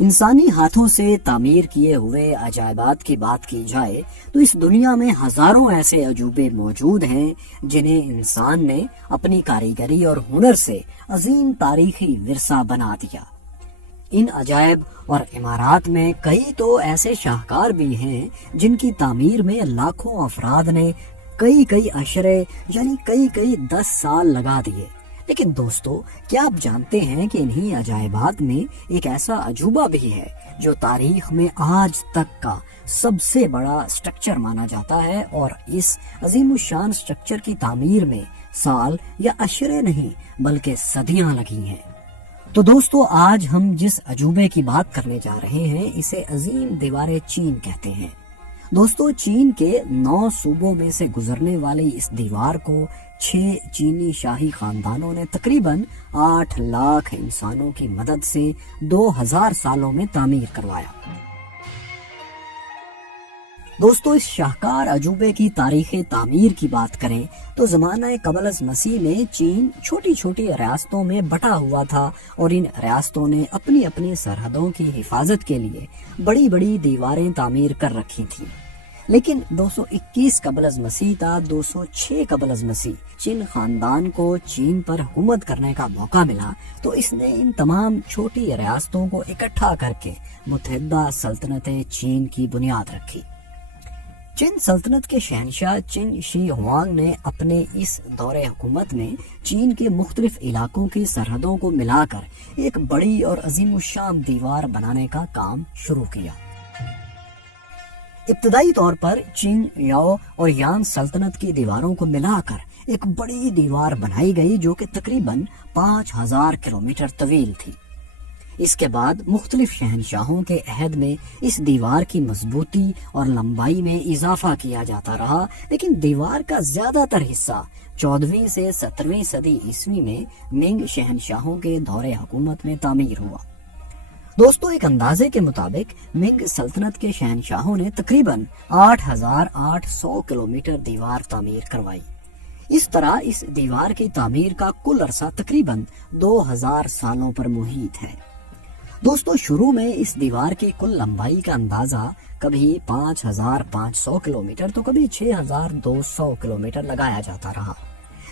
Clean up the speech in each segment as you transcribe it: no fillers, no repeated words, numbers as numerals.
انسانی ہاتھوں سے تعمیر کیے ہوئے عجائبات کی بات کی جائے تو اس دنیا میں ہزاروں ایسے عجوبے موجود ہیں جنہیں انسان نے اپنی کاریگری اور ہنر سے عظیم تاریخی ورثہ بنا دیا۔ ان عجائب اور عمارات میں کئی تو ایسے شاہکار بھی ہیں جن کی تعمیر میں لاکھوں افراد نے کئی عشرے یعنی کئی 10 سال لگا دیے۔ لیکن دوستو، کیا آپ جانتے ہیں کہ انہی عجائبات میں ایک ایسا عجوبہ بھی ہے جو تاریخ میں آج تک کا سب سے بڑا سٹرکچر مانا جاتا ہے، اور اس عظیم الشان سٹرکچر کی تعمیر میں سال یا عشرے نہیں بلکہ صدیاں لگی ہیں۔ تو دوستو، آج ہم جس عجوبے کی بات کرنے جا رہے ہیں اسے عظیم دیوار چین کہتے ہیں۔ دوستو، چین کے 9 صوبوں میں سے گزرنے والی اس دیوار کو 6 چینی شاہی خاندانوں نے تقریباً 8 لاکھ انسانوں کی مدد سے 2000 سالوں میں تعمیر کروایا۔ دوستو، اس شاہکار عجوبے کی تاریخ تعمیر کی بات کریں تو زمانہ قبل از مسیح میں چین چھوٹی چھوٹی ریاستوں میں بٹا ہوا تھا، اور ان ریاستوں نے اپنی اپنی سرحدوں کی حفاظت کے لیے بڑی بڑی دیواریں تعمیر کر رکھی تھیں۔ لیکن 221 قبل از مسیح تا 206 قبل از مسیح چین خاندان کو چین پر حکومت کرنے کا موقع ملا تو اس نے ان تمام چھوٹی ریاستوں کو اکٹھا کر کے متحدہ سلطنت چین کی بنیاد رکھی۔ چین سلطنت کے شہنشاہ چن شی ہوانگ نے اپنے اس دور حکومت میں چین کے مختلف علاقوں کی سرحدوں کو ملا کر ایک بڑی اور عظیم الشان دیوار بنانے کا کام شروع کیا۔ ابتدائی طور پر چین یاؤ اور یان سلطنت کی دیواروں کو ملا کر ایک بڑی دیوار بنائی گئی جو کہ تقریباً 5000 کلومیٹر طویل تھی۔ اس کے بعد مختلف شہنشاہوں کے عہد میں اس دیوار کی مضبوطی اور لمبائی میں اضافہ کیا جاتا رہا، لیکن دیوار کا زیادہ تر حصہ 14ویں سے 17ویں صدی عیسوی میں منگ شہنشاہوں کے دور حکومت میں تعمیر ہوا۔ دوستو، ایک اندازے کے مطابق منگ سلطنت کے شہنشاہوں نے تقریباً 8800 کلومیٹر دیوار تعمیر کروائی۔ اس طرح اس دیوار کی تعمیر کا کل عرصہ تقریباً 2000 سالوں پر محیط ہے۔ دوستو، شروع میں اس دیوار کی کل لمبائی کا اندازہ کبھی 5500 کلومیٹر تو کبھی 6200 کلومیٹر لگایا جاتا رہا،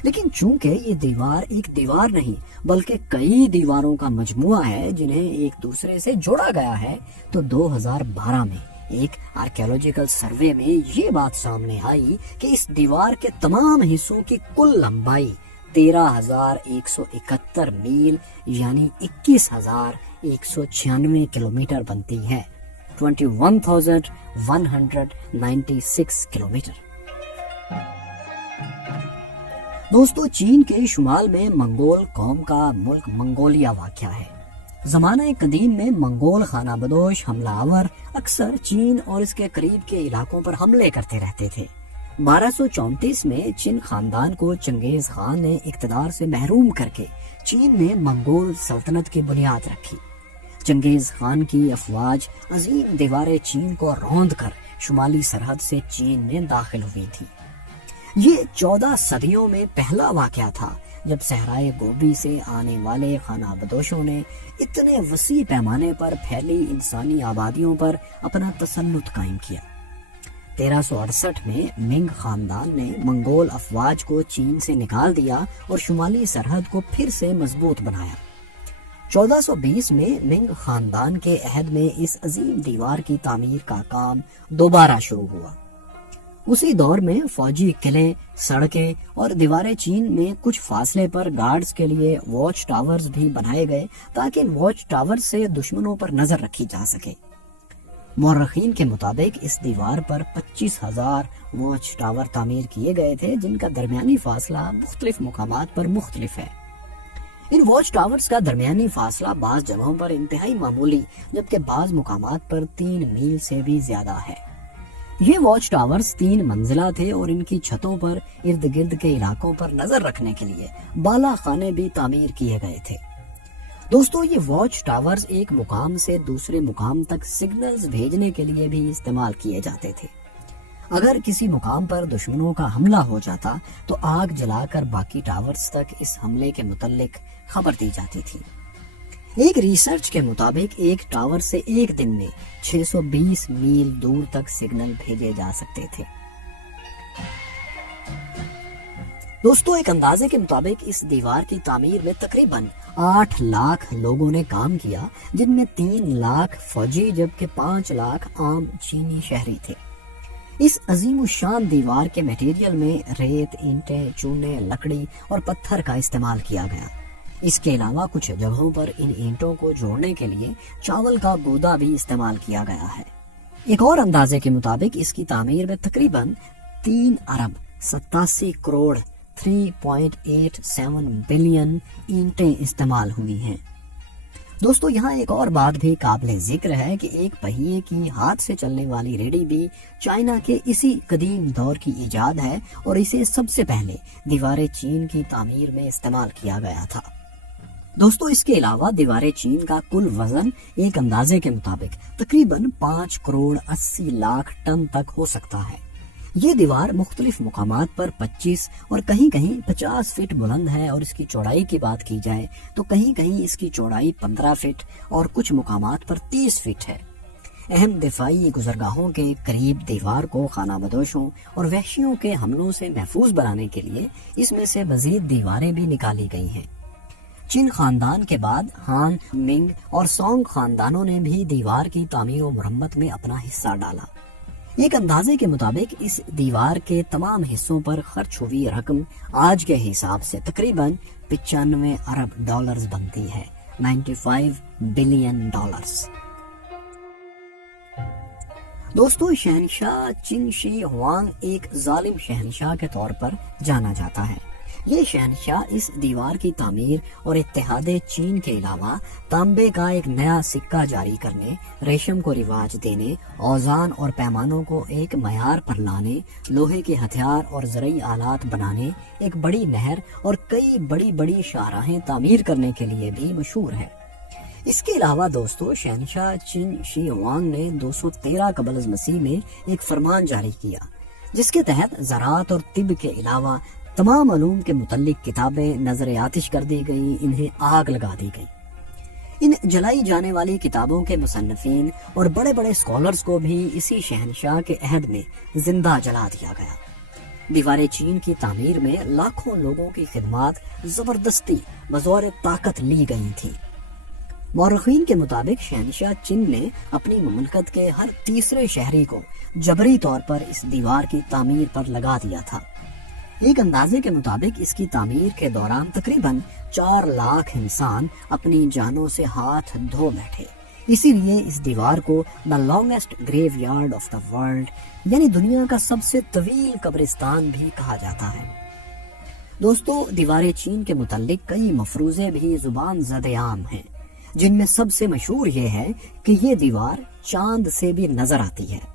لیکن چونکہ یہ دیوار ایک دیوار نہیں بلکہ کئی دیواروں کا مجموعہ ہے جنہیں ایک دوسرے سے جوڑا گیا ہے، تو 2012 میں ایک آرکیولوجیکل سروے میں یہ بات سامنے آئی کہ اس دیوار کے تمام حصوں کی کل لمبائی 13171 میل یعنی 21196 کلومیٹر بنتی ہے، 21196 کلومیٹر۔ دوستو، چین کے شمال میں منگول قوم کا ملک منگولیا واقع ہے۔ زمانہ قدیم میں منگول خانہ بدوش حملہ آور اکثر چین اور اس کے قریب کے علاقوں پر حملے کرتے رہتے تھے۔ 1234 میں چین خاندان کو چنگیز خان نے اقتدار سے محروم کر کے چین میں منگول سلطنت کی بنیاد رکھی۔ چنگیز خان کی افواج عظیم دیوار چین کو روند کر شمالی سرحد سے چین میں داخل ہوئی تھی۔ یہ 14 صدیوں میں پہلا واقعہ تھا جب صحرائے گوبی سے آنے والے خانہ بدوشوں نے اتنے وسیع پیمانے پر پھیلی انسانی آبادیوں پر اپنا تسلط قائم کیا۔ 1368 میں منگ خاندان نے منگول افواج کو چین سے نکال دیا اور شمالی سرحد کو پھر سے مضبوط بنایا۔ 1420 میں منگ خاندان کے عہد میں اس عظیم دیوار کی تعمیر کا کام دوبارہ شروع ہوا۔ اسی دور میں فوجی قلعے، سڑکیں اور دیواریں چین میں کچھ فاصلے پر گارڈز کے لیے واچ ٹاورز بھی بنائے گئے تاکہ واچ ٹاور سے دشمنوں پر نظر رکھی جا سکے۔ مورخین کے مطابق اس دیوار پر 25,000 واچ ٹاور تعمیر کیے گئے تھے جن کا درمیانی فاصلہ مختلف مقامات پر مختلف ہے۔ ان واچ ٹاورز کا درمیانی فاصلہ بعض جگہوں پر انتہائی معمولی جبکہ بعض مقامات پر 3 میل سے بھی زیادہ ہے۔ یہ واچ ٹاورز 3 منزلہ تھے اور ان کی چھتوں پر ارد گرد کے علاقوں پر نظر رکھنے کے لیے بالا خانے بھی تعمیر کیے گئے تھے۔ دوستو، یہ واچ ٹاورز ایک مقام سے دوسرے مقام تک سگنلز بھیجنے کے لیے بھی استعمال کیے جاتے تھے۔ اگر کسی مقام پر دشمنوں کا حملہ ہو جاتا تو آگ جلا کر باقی ٹاورز تک اس حملے کے متعلق خبر دی جاتی تھی۔ ایک ریسرچ کے مطابق ایک ٹاور سے ایک دن میں 620 میل دور تک سگنل بھیجے جا سکتے تھے۔ دوستو، ایک اندازے کے مطابق اس دیوار کی تعمیر میں تقریباً 8 لاکھ لوگوں نے کام کیا، جن میں 3 لاکھ فوجی جبکہ 5 لاکھ عام چینی شہری تھے۔ اس عظیم الشان دیوار کے میٹیریل میں ریت، اینٹیں، چونے، لکڑی اور پتھر کا استعمال کیا گیا۔ اس کے علاوہ کچھ جگہوں پر ان اینٹوں کو جوڑنے کے لیے چاول کا گودا بھی استعمال کیا گیا ہے۔ ایک اور اندازے کے مطابق اس کی تعمیر میں تقریباً 3 ارب 87 کروڑ 3.87 بلین اینٹیں استعمال ہوئی ہیں۔ دوستو، یہاں ایک اور بات بھی قابل ذکر ہے کہ ایک پہیے کی ہاتھ سے چلنے والی ریڑھی بھی چائنا کے اسی قدیم دور کی ایجاد ہے اور اسے سب سے پہلے دیوار چین کی تعمیر میں استعمال کیا گیا تھا۔ دوستو، اس کے علاوہ دیوار چین کا کل وزن ایک اندازے کے مطابق تقریباً 5 کروڑ 80 لاکھ ٹن تک ہو سکتا ہے۔ یہ دیوار مختلف مقامات پر 25 اور کہیں کہیں 50 فٹ بلند ہے، اور اس کی چوڑائی کی بات کی جائے تو کہیں کہیں اس کی چوڑائی 15 فٹ اور کچھ مقامات پر 30 فٹ ہے۔ اہم دفاعی گزرگاہوں کے قریب دیوار کو خانہ بدوشوں اور وحشیوں کے حملوں سے محفوظ بنانے کے لیے اس میں سے مزید دیواریں بھی نکالی گئی ہیں۔ چین خاندان کے بعد ہان، منگ اور سونگ خاندانوں نے بھی دیوار کی تعمیر و مرمت میں اپنا حصہ ڈالا۔ ایک اندازے کے مطابق اس دیوار کے تمام حصوں پر خرچ ہوئی رقم آج کے حساب سے تقریباً 95 ارب ڈالرز بنتی ہے، 95 بلین ڈالرز۔ دوستو، شہنشاہ چن شی ہوانگ ایک ظالم شہنشاہ کے طور پر جانا جاتا ہے۔ یہ شہنشاہ اس دیوار کی تعمیر اور اتحاد چین کے علاوہ تانبے کا ایک نیا سکہ جاری کرنے، ریشم کو رواج دینے، اوزان اور پیمانوں کو ایک معیار پر لانے، لوہے کے ہتھیار اور زرعی آلات بنانے، ایک بڑی نہر اور کئی بڑی بڑی شاہراہیں تعمیر کرنے کے لیے بھی مشہور ہے۔ اس کے علاوہ دوستو، شہنشاہ چن شی ہوانگ نے 213 قبل از مسیح میں ایک فرمان جاری کیا، جس کے تحت زراعت اور طب کے علاوہ تمام علوم کے متعلق کتابیں نظر آتش کر دی گئی، انہیں آگ لگا دی گئی۔ ان جلائی جانے والی کتابوں کے مصنفین اور بڑے بڑے اسکالرز کو بھی اسی شہنشاہ کے عہد میں زندہ جلا دیا گیا۔ دیوار چین کی تعمیر میں لاکھوں لوگوں کی خدمات زبردستی بطور طاقت لی گئی تھی۔ مورخین کے مطابق شہنشاہ چین نے اپنی مملکت کے ہر تیسرے شہری کو جبری طور پر اس دیوار کی تعمیر پر لگا دیا تھا۔ ایک اندازے کے مطابق اس کی تعمیر کے دوران تقریباً 4 لاکھ انسان اپنی جانوں سے ہاتھ دھو بیٹھے۔ اسی لیے اس دیوار کو the longest graveyard of the world, یعنی دنیا کا سب سے طویل قبرستان بھی کہا جاتا ہے۔ دوستو، دیوار چین کے متعلق کئی مفروضے بھی زبان زد عام ہیں، جن میں سب سے مشہور یہ ہے کہ یہ دیوار چاند سے بھی نظر آتی ہے۔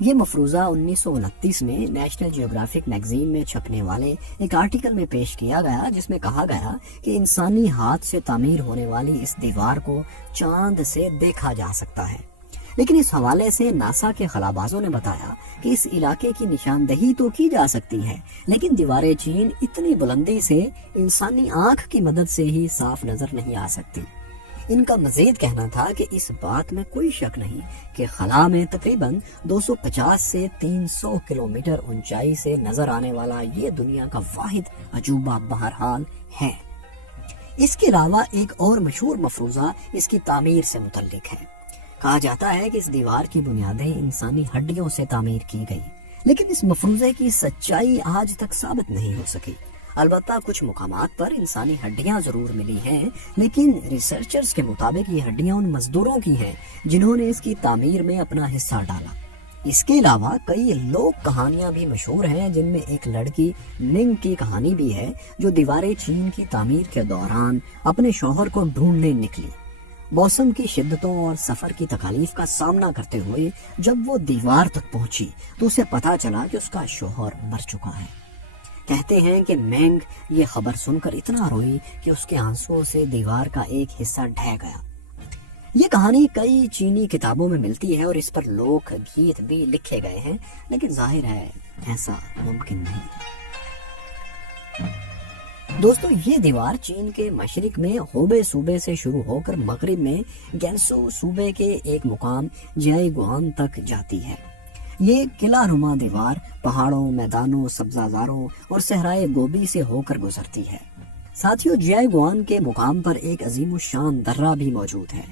یہ مفروضہ 1929 میں نیشنل جیوگرافک میگزین میں چھپنے والے ایک آرٹیکل میں پیش کیا گیا، جس میں کہا گیا کہ انسانی ہاتھ سے تعمیر ہونے والی اس دیوار کو چاند سے دیکھا جا سکتا ہے۔ لیکن اس حوالے سے ناسا کے خلابازوں نے بتایا کہ اس علاقے کی نشاندہی تو کی جا سکتی ہے، لیکن دیوار چین اتنی بلندی سے انسانی آنکھ کی مدد سے ہی صاف نظر نہیں آ سکتی۔ ان کا مزید کہنا تھا کہ اس بات میں کوئی شک نہیں کہ خلا میں تقریباً 250 سے 300 کلومیٹر اونچائی سے نظر آنے والا یہ دنیا کا واحد عجوبہ بہرحال ہے۔ اس کے علاوہ ایک اور مشہور مفروضہ اس کی تعمیر سے متعلق ہے۔ کہا جاتا ہے کہ اس دیوار کی بنیادیں انسانی ہڈیوں سے تعمیر کی گئی، لیکن اس مفروضے کی سچائی آج تک ثابت نہیں ہو سکی۔ البتہ کچھ مقامات پر انسانی ہڈیاں ضرور ملی ہیں، لیکن ریسرچرز کے مطابق یہ ہڈیاں ان مزدوروں کی ہیں جنہوں نے اس کی تعمیر میں اپنا حصہ ڈالا۔ اس کے علاوہ کئی لوک کہانیاں بھی مشہور ہیں، جن میں ایک لڑکی ننگ کی کہانی بھی ہے، جو دیوار چین کی تعمیر کے دوران اپنے شوہر کو ڈھونڈنے نکلی۔ موسم کی شدتوں اور سفر کی تکالیف کا سامنا کرتے ہوئے جب وہ دیوار تک پہنچی تو اسے پتا چلا کہ اس کا شوہر مر چکا ہے۔ کہتے ہیں کہ مینگ یہ خبر سن کر اتنا روئی کہ اس کے آنسوؤں سے دیوار کا ایک حصہ ڈھہ گیا۔ یہ کہانی کئی چینی کتابوں میں ملتی ہے اور اس پر لوک گیت بھی لکھے گئے ہیں، لیکن ظاہر ہے ایسا ممکن نہیں ہے۔ دوستو یہ دیوار چین کے مشرق میں ہوبے صوبے سے شروع ہو کر مغرب میں گینسو صوبے کے ایک مقام جیائی گوان تک جاتی ہے۔ یہ قلعہ نما دیوار پہاڑوں، میدانوں، سبزہ زاروں اور صحرائے گوبی سے ہو کر گزرتی ہے۔ ساتھیوں، جیائی گوان کے مقام پر ایک عظیم الشان درہ بھی موجود ہے۔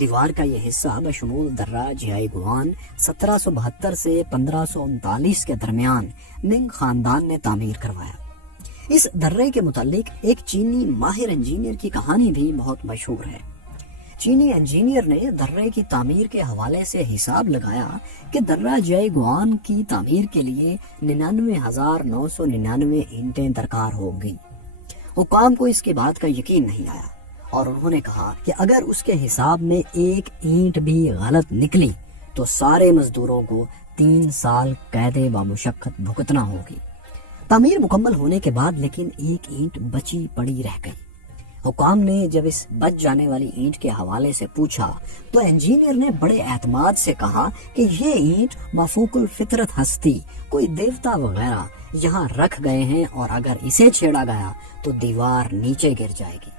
دیوار کا یہ حصہ بشمول درہ جیائی گوان 1772 سے 1539 کے درمیان منگ خاندان نے تعمیر کروایا۔ اس درے کے متعلق ایک چینی ماہر انجینئر کی کہانی بھی بہت مشہور ہے۔ چینی انجینئر نے درے کی تعمیر کے حوالے سے حساب لگایا کہ درہ جیائی گوان کی تعمیر کے لیے 99,999 اینٹیں درکار ہوں گی۔ حکام کو اس کی بات کا یقین نہیں آیا اور انہوں نے کہا کہ اگر اس کے حساب میں ایک اینٹ بھی غلط نکلی تو سارے مزدوروں کو 3 سال قید بامشقت بھگتنا ہوگی۔ تعمیر مکمل ہونے کے بعد لیکن ایک اینٹ بچی پڑی رہ گئی۔ حکام نے جب اس بچ جانے والی اینٹ کے حوالے سے پوچھا تو انجینئر نے بڑے اعتماد سے کہا کہ یہ اینٹ مافوق الفطرت ہستی، کوئی دیوتا وغیرہ یہاں رکھ گئے ہیں اور اگر اسے چھیڑا گیا تو دیوار نیچے گر جائے گی۔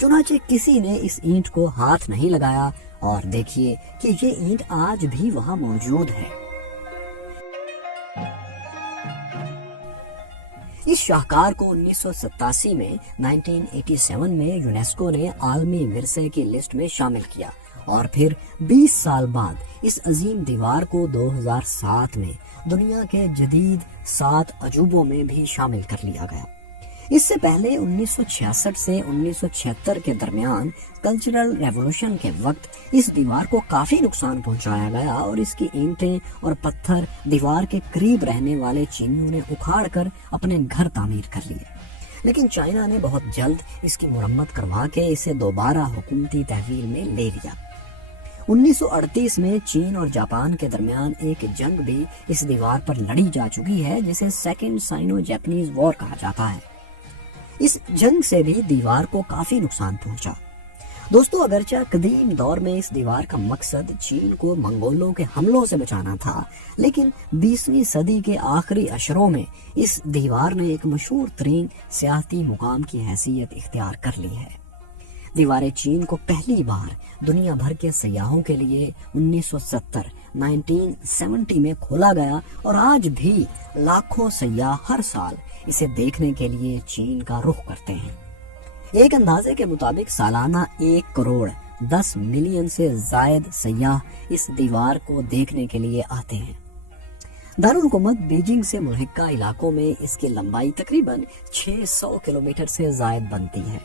چنانچہ کسی نے اس اینٹ کو ہاتھ نہیں لگایا اور دیکھیے کہ یہ اینٹ آج بھی وہاں موجود ہے۔ اس شاہکار کو 1987 میں 1987 میں یونیسکو نے عالمی ورثے کی لسٹ میں شامل کیا اور پھر 20 سال بعد اس عظیم دیوار کو 2007 میں دنیا کے جدید 7 عجوبوں میں بھی شامل کر لیا گیا۔ اس سے پہلے 1966 سے 1976 کے درمیان کلچرل ریولوشن کے وقت اس دیوار کو کافی نقصان پہنچایا گیا اور اس کی اینٹیں اور پتھر دیوار کے قریب رہنے والے چینیوں نے اکھاڑ کر اپنے گھر تعمیر کر لیے، لیکن چائنا نے بہت جلد اس کی مرمت کروا کے اسے دوبارہ حکومتی تحویل میں لے لیا۔ 1938 میں چین اور جاپان کے درمیان ایک جنگ بھی اس دیوار پر لڑی جا چکی ہے جسے سیکنڈ سائنو جاپنیز وار کہا جاتا ہے۔ اس جنگ سے بھی دیوار کو کافی نقصان پہنچا۔ دوستو، اگرچہ قدیم دور میں اس دیوار کا مقصد چین کو منگولوں کے حملوں سے بچانا تھا، لیکن 20ویں صدی کے آخری اشروں میں اس دیوار نے ایک مشہور ترین سیاحتی مقام کی حیثیت اختیار کر لی ہے۔ دیوار چین کو پہلی بار دنیا بھر کے سیاحوں کے لیے 1970 میں کھولا گیا اور آج بھی لاکھوں سیاح ہر سال اسے دیکھنے کے لیے چین کا رخ کرتے ہیں۔ ایک اندازے کے مطابق سالانہ 1.10 کروڑ سے زائد سیاح اس دیوار کو دیکھنے کے لیے آتے ہیں۔ دارالحکومت بیجنگ سے ملحقہ علاقوں میں اس کی لمبائی تقریباً 600 کلومیٹر سے زائد بنتی ہے،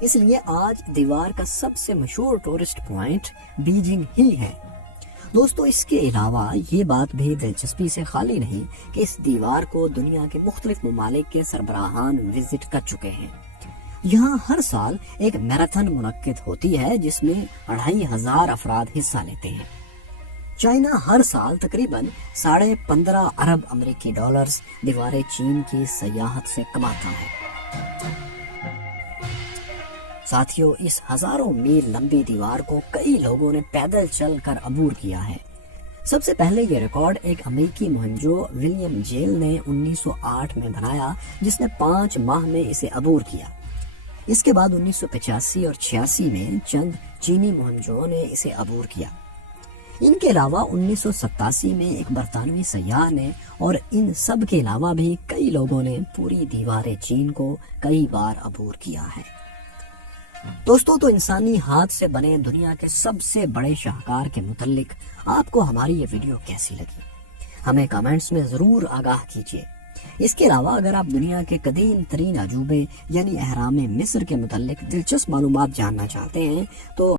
اس لیے آج دیوار کا سب سے مشہور ٹورسٹ پوائنٹ بیجنگ ہی ہے۔ دوستو، اس کے علاوہ یہ بات بھی دلچسپی سے خالی نہیں کہ اس دیوار کو دنیا کے مختلف ممالک کے سربراہان وزٹ کر چکے ہیں۔ یہاں ہر سال ایک میراتھن منعقد ہوتی ہے جس میں 2500 افراد حصہ لیتے ہیں۔ چائنا ہر سال تقریباً 15.5 ارب امریکی ڈالرز دیوار چین کی سیاحت سے کماتا ہے۔ ساتھیوں، اس ہزاروں میل لمبی دیوار کو کئی لوگوں نے پیدل چل کر عبور کیا ہے۔ سب سے پہلے یہ ریکارڈ ایک امریکی مہنجو ولیم جیل نے 1908 میں بنایا، جس نے 5 ماہ میں اسے عبور کیا۔ اس کے بعد 1985 اور 86 میں چند چینی مہنجوں نے اسے عبور کیا۔ ان کے علاوہ 1987 میں ایک برطانوی سیاح نے، اور ان سب کے علاوہ بھی کئی لوگوں نے پوری دیوار چین کو کئی بار عبور کیا ہے۔ دوستو، تو انسانی ہاتھ سے بنے دنیا کے سب سے بڑے شاہکار کے متعلق آپ کو ہماری یہ ویڈیو کیسی لگی؟ ہمیں کامنٹس میں ضرور آگاہ کیجیے۔ اس کے علاوہ اگر آپ دنیا کے قدیم ترین عجوبے یعنی اہرام مصر کے متعلق دلچسپ معلومات جاننا چاہتے ہیں تو